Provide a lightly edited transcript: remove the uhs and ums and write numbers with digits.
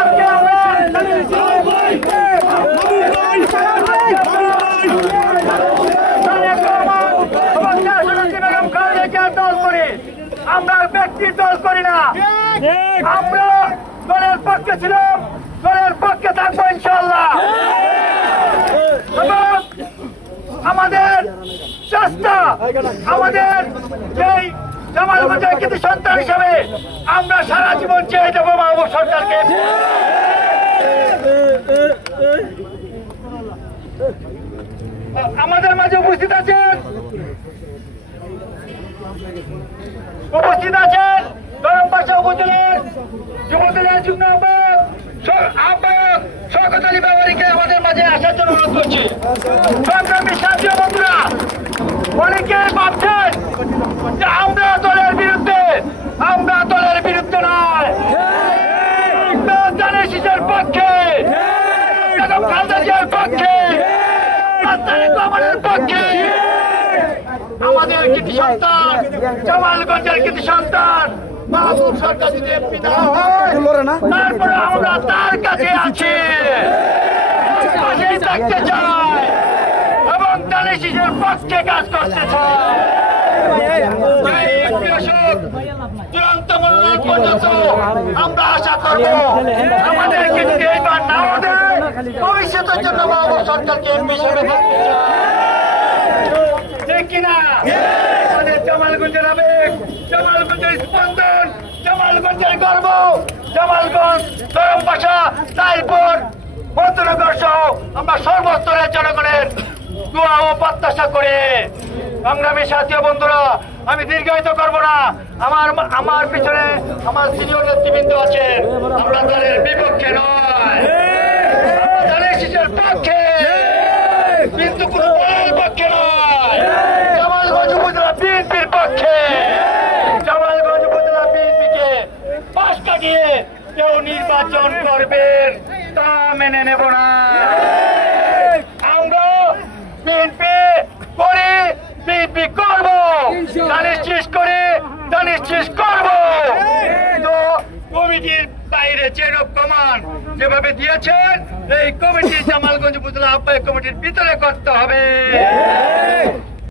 আজকে আমরা দল করি, আমরা ব্যক্তির দল করি না। আমরা দলের পক্ষে ছিলাম, দলের পক্ষে থাকবো ইনশাআল্লাহ। আমাদের চেষ্টা, আমাদের যেই জামালগঞ্জের কৃতি সন্তান হিসাবে আমরা সারা জীবন চেয়ে যাবো মাহবুব সরকারকে। আমাদের মাঝে উপস্থিত আছেন ধরমপাশা উপজেলার যুবদলের যুগ্ম আহ্বায়ক শওকত আলী বাবারীকে আমাদের মাঝে আসার জন্য অনুরোধ করছি। সংগ্রামী সাথী বন্ধুরা, অনেকে ভাবছেন যে আমরা দলের বিরুদ্ধে নয়, আমরা ধানের শীষের পক্ষে, খালেদা জিয়ার পক্ষে, আমাদের পক্ষে। আমাদের কৃতি সন্তান, জামালগঞ্জের কৃতি সন্তান মাহবুব সরকার যদি এমপি না হয়, তারপরে আমরা তার কাছে আছি, পাশেই থাকতে চাই এবং ধানের শীষের পক্ষে কাজ করতে চাই। চূড়ান্ত মনোনয়ন পর্যন্ত আমরা আশা করবো আমাদেরকে যদি এইবার না হতে ভবিষ্যতের জন্য মাহবুব সরকারকে এমপি হিসেবে ভাবতে চাই, ঠিক কিনা? আমাদের জামালগঞ্জের আবেগ, জামালগঞ্জের স্পন্দন, জামালগঞ্জের গর্ব, জামালগঞ্জ, ধরমপাশা, তাইপুর, বন্দনগর সহ আমরা সর্বস্তরের জনগণের দোয়া ও প্রত্যাশা করে। সংগ্রামী সাথী বন্ধুরা, আমি দীর্ঘায়িত করব না। আমার পিছনে আমার সিনিয়র নেতৃবৃন্দ আছে, আমরা দলের বিপক্ষে নয়, দলের শীষের পক্ষে, কিন্তু কোন দলের পক্ষে নয়। জামালগঞ্জ উপজেলা বিএনপির পক্ষে, জামালগঞ্জ উপজেলা বিএনপিকে পাশ কাটিয়ে কেউ নির্বাচন করবেন তা মেনে নেব না। আমরা বিএনপি করি, বিএনপি করবো, ধানের শীষ করে ধানের শীষ করবো। তো কমিটির বাইরে চেন অফ কমান্ড যেভাবে দিয়েছেন, এই কমিটি জামালগঞ্জ উপজেলা আহ্বায়ক কমিটির ভিতরে করতে হবে।